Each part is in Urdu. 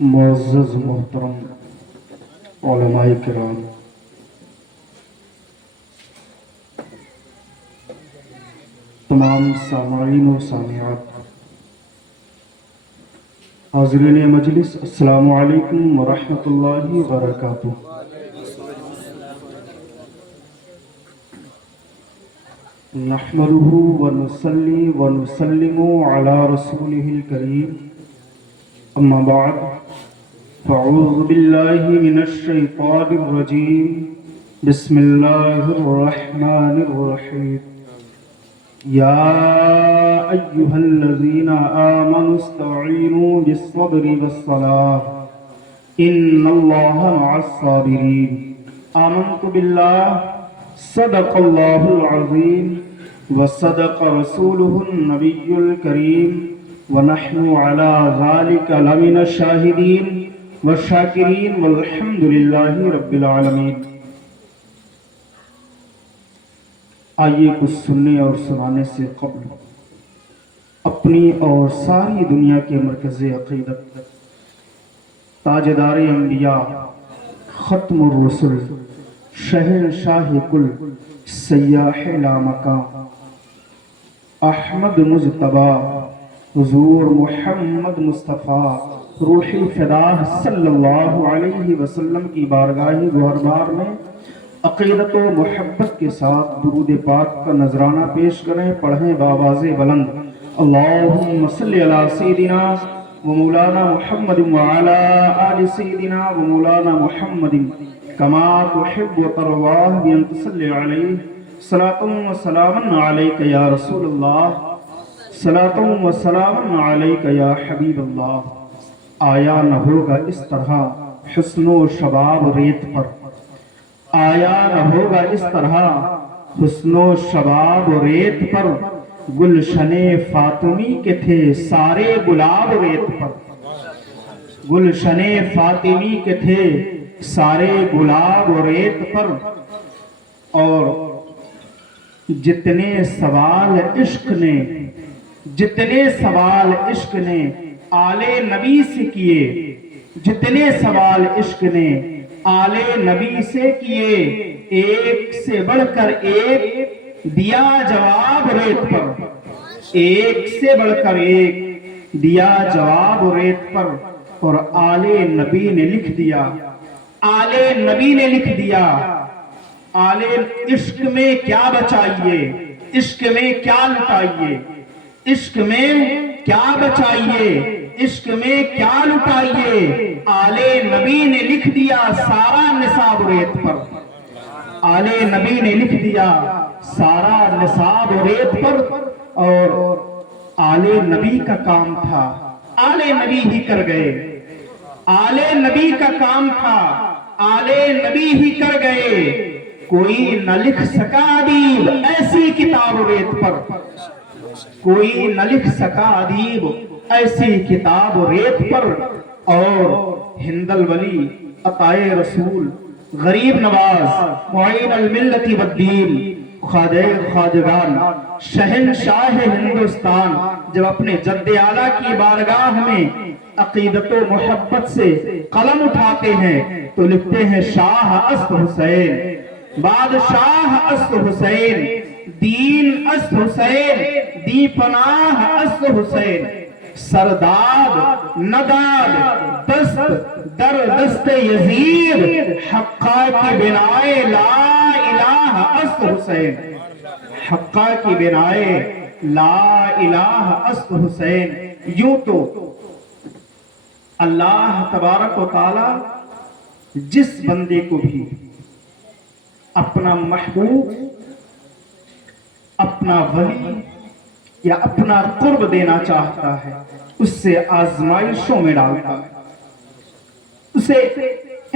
معزز محترم علماء کرام، تمام سامعین و سامعات، حاضرین مجلس، السلام علیکم ورحمۃ اللہ وبرکاتہ۔ نحمده ونصلي ونسلم على رسوله الكريم، اما بعد، فاعوذ بالله من الشیطان الرجیم، بسم اللہ الرحمن الرحیم۔ یا ایہا الذین آمنوا استعینوا بالصبر والصلاة ان اللہ مع الصابرین۔ آمنت باللہ، صدق اللہ العظیم، وصدق رسوله النبی الکریم، ونحن على ذلك لمن الشاہدین والشاکرین والحمد للہ رب العالمین۔ آئیے کچھ سننے اور سنانے سے قبل اپنی اور ساری دنیا کے مرکز عقیدت، تاجدار انبیاء، ختم الرسل، شہنشاہ کل، سیاح لامکان، احمد مجتبی، حضور محمد مصطفیٰ روحی فداء صلی اللہ علیہ وسلم کی بارگاہ گوہربار میں عقیدت و محبت کے ساتھ درود پاک کا نذرانہ پیش کریں۔ پڑھیں بآواز بلند، اللہم صلی علی سیدنا و مولانا محمد وعلی آل سیدنا و مولانا محمد کما تحب و ترضى بأن تصلی علیہ صلاۃ و سلام علیک یا رسول اللہ، صلاۃ و سلام علیک یا حبیب اللہ۔ آیا نہ ہوگا اس طرح حسن و شباب ریت پر، آیا نہ ہوگا اس طرح حسن و شباب ریت پر، گلشن فاطمی کے تھے سارے گلاب ریت پر، گلشن فاطمی کے تھے سارے گلاب ریت پر۔ اور جتنے سوال عشق نے، جتنے سوال عشق نے آل نبی سے کیے، جتنے سوال عشق نے آل نبی سے کیے، ایک سے بڑھ کر ایک دیا جواب ریت پر، ایک سے بڑھ کر ایک دیا جواب ریت پر۔ اور آل نبی نے لکھ دیا، آل نبی نے لکھ دیا، آل عشق میں کیا بچائیے، عشق میں کیا لٹائیے، عشق میں کیا بچائیے، عشق میں کیا لٹائیے، آل نبی نے لکھ دیا سارا نصاب ریت پر، آل نبی نے لکھ دیا سارا نصاب ریت پر۔ اور آل نبی کا کام تھا، آل نبی ہی کر گئے، آل نبی کا کام تھا، آل نبی ہی کر گئے۔ کوئی نہ لکھ سکا ادیب ایسی کتاب ریت پر، کوئی نہ لکھ سکا ادیب ایسی کتاب ریت پر۔ اور ہند الولی، عطائے رسول، غریب نواز، معین الملت والدین، خواجہ خواجگان، شہنشاہ ہندوستان جب اپنے جد اعلیٰ کی بارگاہ میں عقیدت و محبت سے قلم اٹھاتے ہیں تو لکھتے ہیں شاہ است حسین، بادشاہ است حسین، دین است حسین، دی پناہ است حسین، سرداد نداد دست در دست یزید، حقہ کی بنائے لا الہ است حسین، حقہ کی بنائے لا الہ است حسین۔ یوں تو اللہ تبارک و تعالی جس بندے کو بھی اپنا محبوب، اپنا ولی یا اپنا قرب دینا چاہتا ہے، اس سے آزمائشوں میں ڈالتا ہے، اسے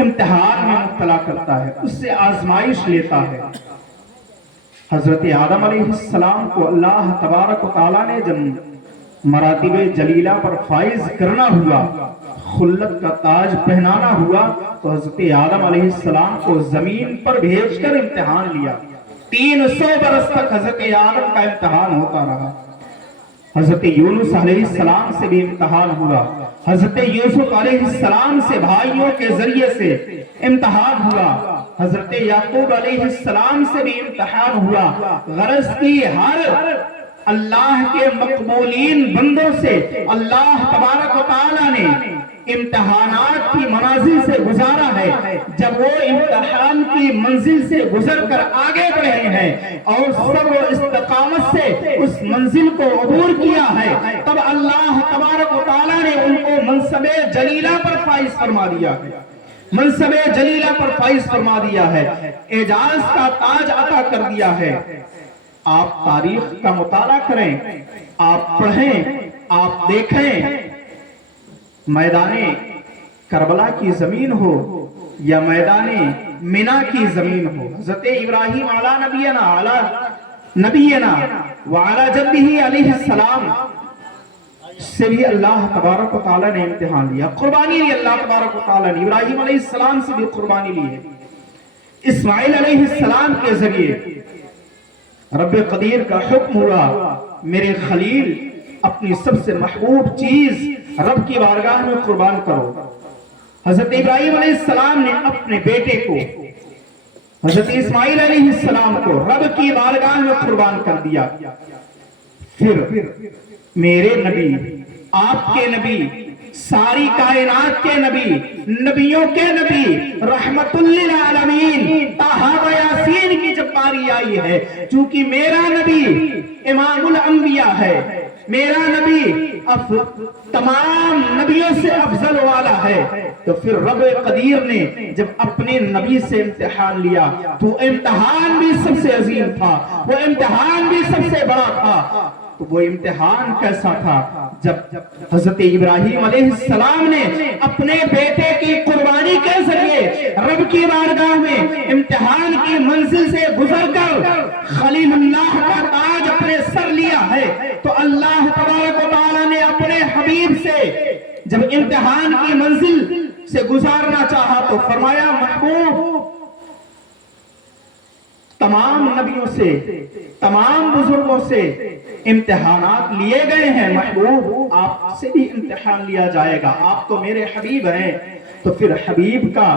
امتحان میں مبتلا کرتا ہے، اس سے آزمائش لیتا ہے۔ حضرت آدم علیہ السلام کو اللہ تبارک و تعالیٰ نے جب مراتب جلیلہ پر فائز کرنا ہوا، خلت کا تاج پہنانا ہوا، تو حضرت آدم علیہ السلام کو زمین پر بھیج کر امتحان لیا۔ 300 برس تک حضرت آدم کا امتحان ہوتا رہا۔ حضرت یونس علیہ السلام سے بھی امتحان ہوا، حضرت یوسف علیہ السلام سے بھائیوں کے ذریعے سے امتحان ہوا، حضرت یعقوب علیہ السلام سے بھی امتحان ہوا۔ غرض کی ہر اللہ کے مقبولین بندوں سے اللہ تبارک و تعالیٰ نے امتحانات کی منازل سے گزارا ہے۔ جب وہ امتحان کی منزل سے گزر کر آگے بڑھے ہیں اور صبر و استقامت سے اس منزل کو عبور کیا ہے، تب اللہ تبارک و تعالیٰ نے ان کو منصب جلیلہ پر فائز فرما دیا ہے، منصب جلیلہ پر فائز فرما دیا ہے، اعجاز کا تاج عطا کر دیا ہے۔ آپ تاریخ کا مطالعہ کریں، آپ پڑھیں، آپ دیکھیں، میدان کربلا کی زمین ہو یا میدان مینا کی زمین ہو، حضرت ابراہیم علی نبینا وعلی جدہ علیہ السلام سے بھی اللہ تبارک و تعالیٰ نے امتحان لیا، قربانی لی اللہ تبارک و تعالیٰ نے۔ ابراہیم علیہ السلام سے بھی قربانی لی ہے، اسماعیل علیہ السلام کے ذریعے رب قدیر کا حکم ہوا، میرے خلیل اپنی سب سے محبوب چیز رب کی بارگاہ میں قربان کرو۔ حضرت ابراہیم علیہ السلام نے اپنے بیٹے کو، حضرت اسماعیل علیہ السلام کو رب کی بارگاہ میں قربان کر دیا۔ پھر میرے نبی، آپ کے نبی، ساری کائنات کے نبی، نبیوں کے نبی، رحمت للعالمین طٰہٰ و یاسین کی جب باری آئی ہے، چونکہ میرا نبی امام الانبیاء ہے، میرا نبی تمام نبیوں سے افضل والا ہے، تو پھر رب قدیر نے جب اپنے نبی سے امتحان لیا تو امتحان بھی سب سے عظیم تھا، وہ امتحان بھی سب سے بڑا تھا۔ تو وہ امتحان کیسا تھا؟ جب حضرت ابراہیم علیہ السلام نے اپنے بیٹے کی قربانی کے ذریعے رب کی بارگاہ میں امتحان کی منزل سے گزر کر خلیل اللہ کا تاج اپنے سر لیا ہے، تو اللہ تبارک و تعالیٰ نے اپنے حبیب سے جب امتحان کی منزل سے گزارنا چاہا تو فرمایا، محبوب تمام نبیوں سے، تمام بزرگوں سے امتحانات لیے گئے ہیں، محبوب آپ سے بھی امتحان لیا جائے گا، آپ تو میرے حبیب ہیں۔ تو پھر حبیب کا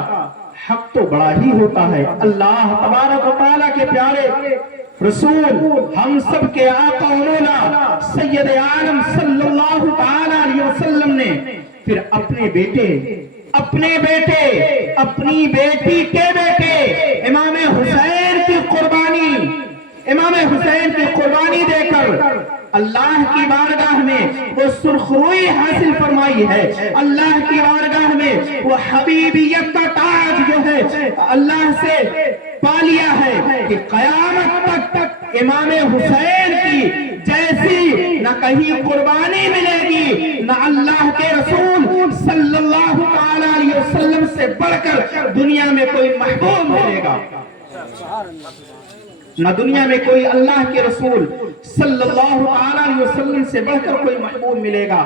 حق تو بڑا ہی ہوتا ہے۔ اللہ تبارک و تعالیٰ کے پیارے رسول، ہم سب کے آقا و مولا سید عالم صلی اللہ تعالیٰ علیہ وسلم نے پھر اپنے بیٹے، اپنی بیٹی کے بیٹے امام حسین کی قربانی دے کر اللہ کی بارگاہ میں وہ سرخروئی حاصل فرمائی ہے، اللہ کی بارگاہ میں وہ حبیبیت کا تاج جو ہے اللہ سے پا لیا ہے کہ قیامت تک امام حسین کی جیسی نہ کہیں قربانی ملے گی، نہ اللہ کے رسول صلی اللہ علیہ وسلم سے بڑھ کر دنیا میں کوئی محبوب ملے گا، نہ دنیا میں کوئی اللہ کے رسول صلی اللہ علیہ وسلم سے بڑھ کر کوئی محبوب ملے گا۔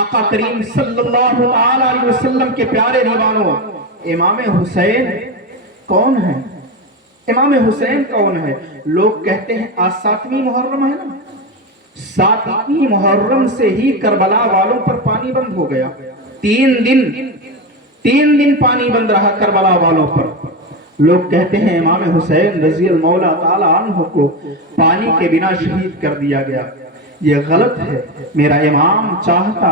آقا کریم صلی اللہ علیہ وسلم کے پیارے دیوانوں، امام حسین کون ہے؟ امام حسین کون ہے؟ لوگ کہتے ہیں آج 7ویں محرم ہے نا، 7ویں محرم سے ہی کربلا والوں پر پانی بند ہو گیا، 3 دن پانی بند رہا کربلا والوں پر۔ لوگ کہتے ہیں امام حسین رضی اللہ تعالیٰ عنہ کو پانی کے بنا شہید کر دیا گیا، یہ غلط ہے۔ میرا امام چاہتا،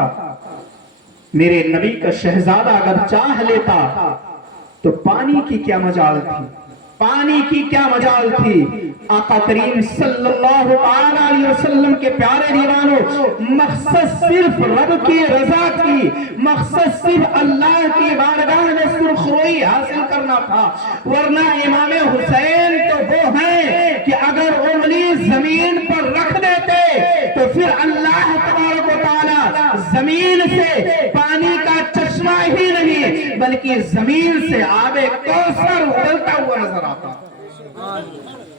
میرے نبی کا شہزادہ اگر چاہ لیتا تو پانی کی کیا مجال تھی، پانی کی کیا مجال تھی۔ آقا کریم صلی اللہ علیہ وسلم کے پیارے دیوانوں، مقصد صرف رب کی رضا تھی، مقصد صرف اللہ کی بارگاہ میں سرخروئی حاصل کرنا تھا، ورنہ امام حسین تو وہ ہیں کہ اگر انگلی زمین پر رکھ دیتے تو پھر اللہ تبارک و تعالیٰ زمین سے پانی کا چشمہ ہی نہیں بلکہ زمین سے آب کوثر ابلتا ہوا نظر آتا،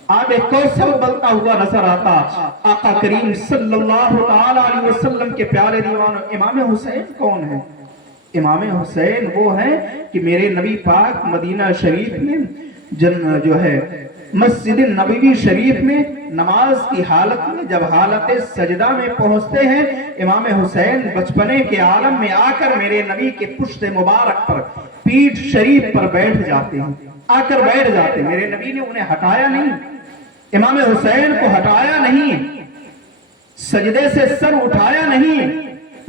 آب کوثر ابلتا ہوا نظر آتا۔ آقا کریم صلی اللہ علیہ وسلم کے پیارے دیوانوں، امام حسین کون ہے؟ امام حسین وہ ہیں کہ میرے نبی پاک مدینہ شریف میں جو ہے مسجد نبوی شریف میں نماز کی حالت میں جب حالت سجدہ میں پہنچتے ہیں، امام حسین بچپنے کے عالم میں آ کر میرے نبی کے پشت مبارک پر، پیٹھ شریف پر بیٹھ جاتے ہیں، آ کر بیٹھ جاتے ہیں۔ میرے نبی نے انہیں ہٹایا نہیں، امام حسین کو ہٹایا نہیں، سجدے سے سر اٹھایا نہیں۔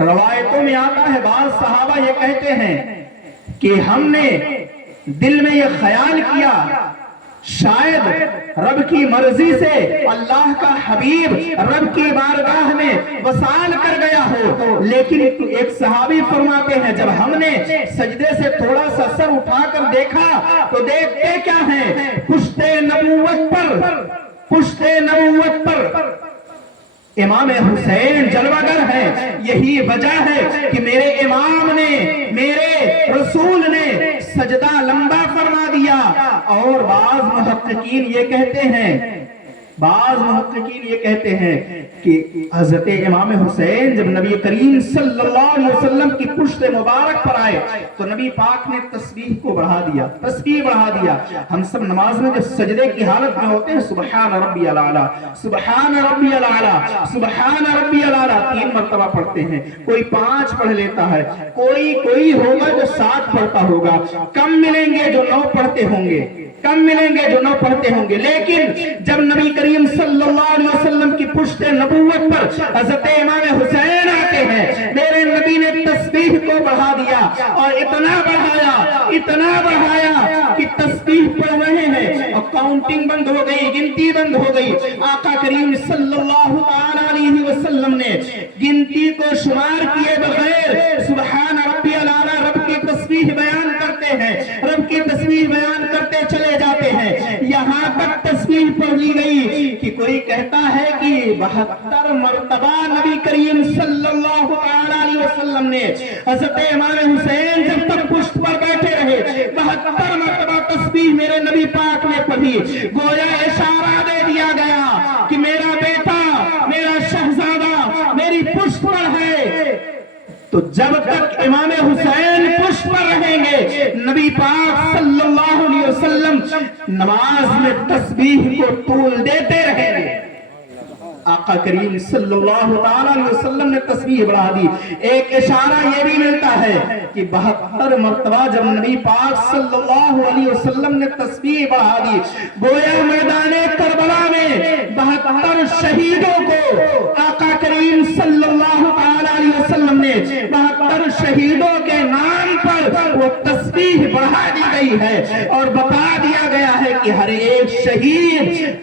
روایتوں میں آتا ہے بعض صحابہ یہ کہتے ہیں کہ ہم نے دل میں یہ خیال کیا شاید رب کی مرضی سے اللہ کا حبیب رب کی بارگاہ میں وصال کر گیا ہو، لیکن ایک صحابی فرماتے ہیں جب ہم نے سجدے سے تھوڑا سا سر اٹھا کر دیکھا تو دیکھتے کیا ہیں، پشت نبوت پر امام حسین جلوہ گر ہے۔ یہی وجہ ہے کہ میرے امام نے، میرے رسول نے سجدہ لمبا فرما دیا۔ اور بعض محققین یہ کہتے ہیں کہ حضرت امام حسین جب نبی کریم صلی اللہ علیہ وسلم کی پشت مبارک پر آئے تو نبی پاک نے تسبیح بڑھا دیا۔ ہم سب نماز میں جب سجدے کی حالت میں ہوتے ہیں سبحان ربی الاعلی، سبحان ربی الاعلی، سبحان ربی الاعلی 3 مرتبہ پڑھتے ہیں، کوئی 5 پڑھ لیتا ہے، کوئی ہوگا جو 7 پڑھتا ہوگا، کم ملیں گے جو 9 پڑھتے ہوں گے، لیکن جب نبی کریم صلی اللہ علیہ وسلم کی پشت نبوت پر حضرت امام حسین آتے ہیں، میرے نبی نے تسبیح کو بڑھا دیا اور اتنا بڑھایا کہ تسبیح پڑھ رہے ہیں اور کاؤنٹنگ بند ہو گئی، گنتی بند ہو گئی۔ آقا کریم صلی اللہ علیہ وسلم نے گنتی کو شمار کیے بغیر سبحان ربی الاعلی رب کی تسبیح بیان کرتے ہیں، رب کی تسبیح بیان کرتے چلے جاتے ہیں، یہاں تک تسبیح پڑھ لی گئی کہ کوئی کہتا ہے کہ 72 مرتبہ نبی کریم صلی اللہ علیہ وسلم نے حضرت امام حسین جب تک پشت پر بیٹھے رہے 72 مرتبہ تسبیح میرے نبی پاک نے پڑھی۔ گویا اشارہ دے دیا گیا کہ میرا بیٹا، میرا شہزادہ میری پشت پر ہے، تو جب تک امام حسین پشت پر رہیں گے نبی پاک صلی اللہ علیہ وسلم نماز میں تسبیح کو طول دیتے رہیں گے۔ آقا کریم صلی اللہ علیہ وسلم نے تسبیح بڑھا دی۔ ایک اشارہ یہ بھی ملتا ہے کہ 72 مرتبہ جب نبی پاک صلی اللہ علیہ وسلم نے تسبیح بڑھا دی، گویا میدان کربلا میں 72 شہیدوں کو آقا کریم صلی اللہ علیہ وسلم نے 72 شہیدوں کے نام پر وہ تسبیح بڑھا دی گئی ہے اور بتا دیا گیا ہے کہ ہر ایک شہید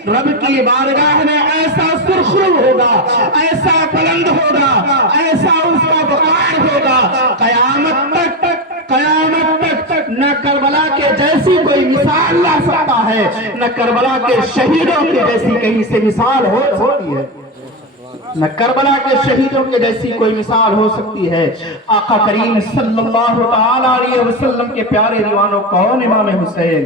رب کی بارگاہ میں ایسا سرخرو ہوگا، ایسا بلند ہوگا، ایسا اس کا وقار ہوگا، قیامت تک نہ کربلا کے جیسی کوئی مثال لا سکتا ہے، نہ کربلا کے شہیدوں کے جیسی کہیں سے مثال ہو سکتی ہے، نہ کربلا کے شہیدوں کے جیسی کوئی مثال ہو سکتی ہے۔ آقا کریم صلی اللہ علیہ وسلم کے پیارے دیوانوں، کون امام حسین؟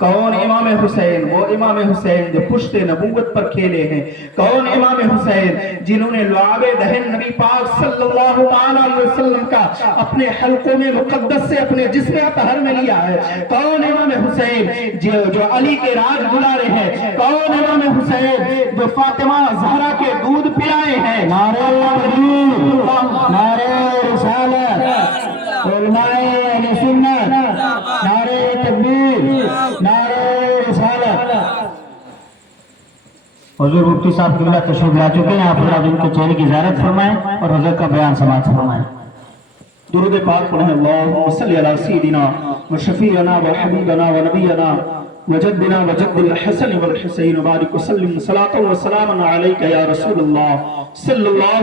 کون امام حسین؟ وہ امام حسین جو پشت نبوت پر کھیلے ہیں۔ کون امام حسین؟ جنہوں نے لعاب دہن نبی پاک صلی اللہ علیہ وسلم کا اپنے حلقوں میں مقدس سے اپنے جسم اطہر میں لیا ہے۔ کون امام حسین جو علی کے راج دلارے ہیں؟ کون امام حسین جو فاطمہ زہرا کے دودھ پلائے ہیں؟ نعرہ تکبیر، نعرہ رسالت، علماء اہل سنت، نعرہ تکبیر، نعرہ رسالت۔ حضور مفتی صاحب قبلہ تشریف لا چکے ہیں، آپ حضرات ان کے چہرے کی زیارت فرمائیں اور حضرت کا بیان سماعت فرمائیں۔ درود پاک پڑھیں۔ اللہم صلی علی سیدنا و شفیعنا و حبیبنا و نبینا و جدنا و جد الحسن والحسین وبارک وسلم صلاۃ و سلام علیک یا رسول اللہ صلی اللہ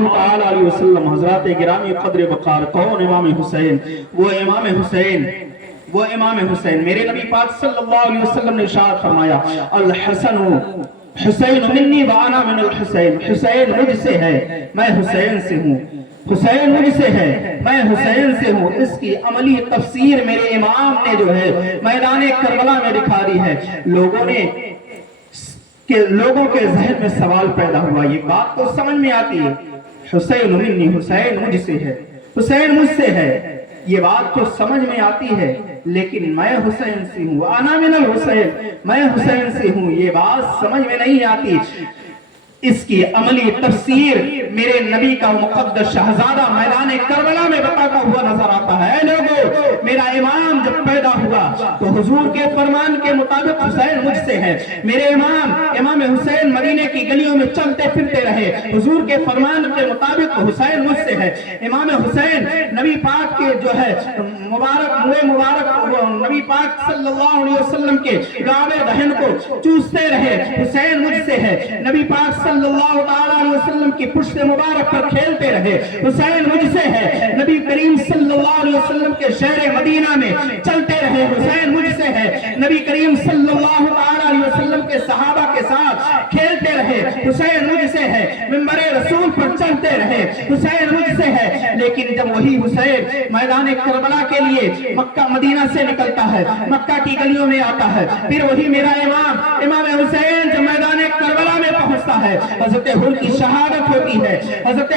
علیہ وسلم۔ حضرات گرامی قدر وقار، کون امام حسین؟ وہ امام حسین میرے نبی پاک صلی اللہ علیہ وسلم نے ارشاد فرمایا، الحسن حسین منی وانا من الحسین، حسین مجھ سے ہے میں حسین سے ہوں، حسین مجھ سے ہے میں حسین سے ہوں۔ اس کی عملی تفسیر میرے امام نے جو ہے میدان کربلا میں دکھا دی ہے۔ لوگوں کے ذہن میں سوال پیدا ہوا، یہ بات تو سمجھ میں آتی ہے، حسین منی، حسین مجھ سے ہے، حسین مجھ سے ہے، یہ بات تو سمجھ میں آتی ہے، لیکن میں حسین سے ہوں، انا من الحسین، میں حسین سے ہوں، یہ بات سمجھ میں نہیں آتی۔ اس کی عملی تفسیر میرے نبی کا مقدس شہزادہ میدان کربلا میں بتاتا ہوا نظر آتا ہے۔ اے لوگو، میرا امام جب پیدا ہوا تو حضور کے فرمان کے مطابق حسین مجھ سے ہے۔ میرے امام حسین مدینے کی گلیوں میں چلتے پھرتے رہے، حضور کے فرمان کے مطابق حسین مجھ سے ہے۔ امام حسین نبی پاک کے جو ہے مبارک نبی پاک صلی اللہ علیہ وسلم کے لعاب دہن کو چوستے رہے، حسین مجھ سے ہے۔ نبی پاک صلی اللہ علیہ وسلم کی پشت مبارک پر کھیلتے رہے، حسین مجھ سے ہے۔ نبی کریم صلی اللہ علیہ وسلم کے شہر مدینہ میں چلتے رہے، حسین مجھ سے ہے۔ نبی کریم صلی اللہ علیہ وسلم کے صحابہ کے ساتھ کھیلتے رہے، حسین مجھ سے ہے۔ منبر رسول پر چلتے رہے، حسین مجھ سے ہے۔ لیکن جب وہی حسین میدان کربلا کے لیے مکہ مدینہ سے نکلتا ہے، مکہ کی گلیوں میں آتا ہے، پھر وہی میرا امام حسین جب میدان کربلا میں پہنچتا ہے، حضرت حر کی شہادت ہوتی ہے، حضرت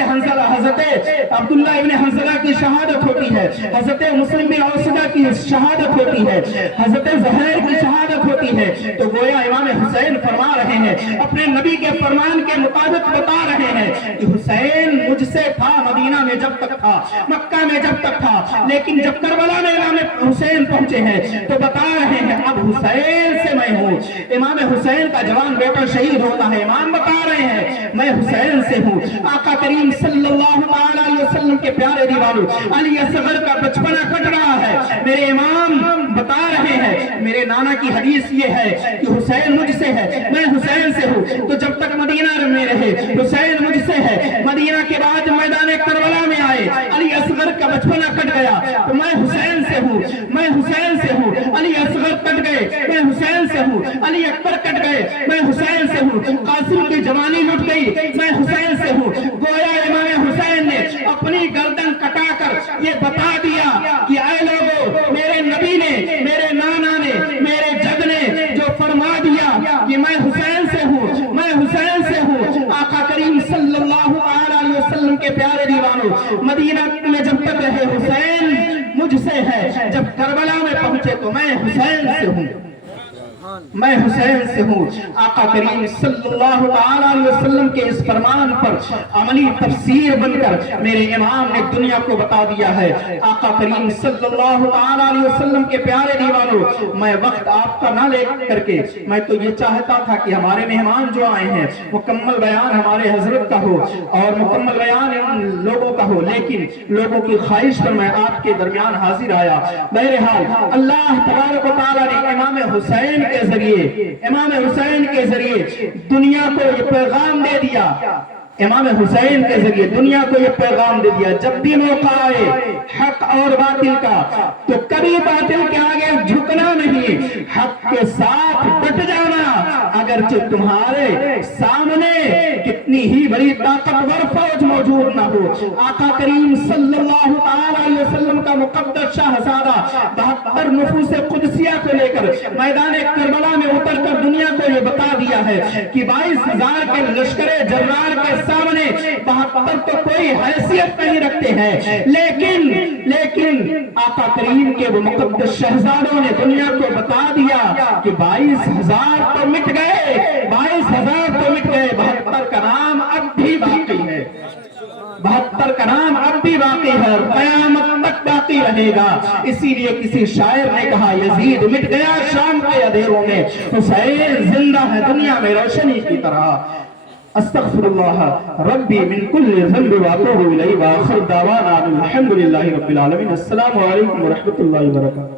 عبداللہ ابن حنظلہ کی شہادت ہوتی ہے، حضرت مسلم بن عوصدہ کی شہادت ہوتی ہے، حضرت زہیر کی شہادت ہوتی ہے۔ تو گویا امام حسین فرما رہے ہیں، اپنے نبی کے فرمان کے مطابق بتا رہے ہیں کہ حسین مجھ سے تھا مدینہ میں جب تک تھا، مکہ میں جب تک تھا، لیکن جب کربلا میں امام حسین پہنچے ہیں تو بتا رہے ہیں اب حسین سے میں ہوں۔ امام حسین کا جوان بیٹا شہید ہوتا ہے، امام بتا رہے ہیں میں حسین سے ہوں۔ آقا کریم صلی اللہ علیہ وسلم کے پیارے دیوانوں، علی اصغر کا بچپنا کٹ رہا ہے، میرے امام بتا رہے ہیں، میرے نانا کی حدیث یہ ہے کہ حسین مجھ سے ہے، میں حسین سے ہوں۔ تو جب تک مدینہ میں رہے حسین مجھ سے ہے، مدینہ کے بعد میدان کربلا میں آئے، علی اصغر کا بچپنا کٹ گیا تو میں حسین سے ہوں، میں حسین سے ہوں۔ علی اصغر کٹ گئے، میں حسین سے ہوں۔ علی اکبر کٹ گئے، میں حسین سے ہوں۔ قاسم کی جوانی لٹ گئی، میں حسین سے ہوں۔ گویا امام حسین نے اپنی گردن کٹا کر یہ بتا دیا کہ اے لوگو، میرے نبی نے، میرے نانا نے، میرے جد نے جو فرما دیا کہ میں حسین سے ہوں، میں حسین سے ہوں۔ آقا کریم صلی اللہ علیہ وسلم کے پیارے دیوانوں، مدینہ میں جب تک رہے حسین مجھ سے ہے، جب کربلا میں پہنچے تو میں حسین سے ہوں، میں حسین سے ہوں۔ آقا کریم صلی اللہ علیہ وسلم کے اس فرمان پر عملی تفسیر بن کر میرے امام نے دنیا کو بتا دیا ہے۔ آقا کریم صلی اللہ علیہ وسلم کے پیارے دیوانوں، میں وقت آپ کا نہ لے کر کے میں تو یہ چاہتا تھا کہ ہمارے مہمان جو آئے ہیں مکمل بیان ہمارے حضرت کا ہو اور مکمل بیان ان لوگوں کا ہو، لیکن لوگوں کی خواہش پر میں آپ کے درمیان حاضر آیا۔ بہرحال اللہ تبارک و تعالیٰ نے امام حسین کے ذریعے دنیا کو یہ پیغام دے دیا، امام حسین کے ذریعے دنیا کو یہ پیغام دے دیا، جب بھی موقع آئے حق اور باطل کا تو کبھی باطل کے آگے جھکنا نہیں، حق کے ساتھ ڈٹ جانا، اگرچہ تمہارے سامنے کتنی ہی بڑی طاقتور فوج موجود نہ ہو۔ آقا کریم صلی اللہ علیہ وسلم کا مقدس شہزادہ 72 نفوس قدسیہ کو لے کر میدان کربلا میں اتر کر دنیا کو یہ بتا دیا ہے کہ 22,000 کے لشکر جرار کے سامنے 72 تو کوئی حیثیت نہیں رکھتے ہیں، لیکن آقا کریم کے وہ مقدس شہزادوں نے دنیا کو بتا دیا کہ 22,000 تو مٹ گئے، 22,000 تو مٹ گئے، 72 کا نام اب بھی باقی ہے، 72 کا نام اب بھی باقی ہے، قیامت تک باقی رہے گا۔ اسی لیے کسی شاعر نے کہا یزید مٹ گیا شام کے اندھیروں میں، حسین زندہ ہے دنیا میں روشنی کی طرح۔ استغفر اللہ ربی من کل ذنب واتوب الیہ، وآخر دعوانا الحمدللہ رب العالمین۔ السلام علیکم ورحمۃ اللہ وبرکاتہ۔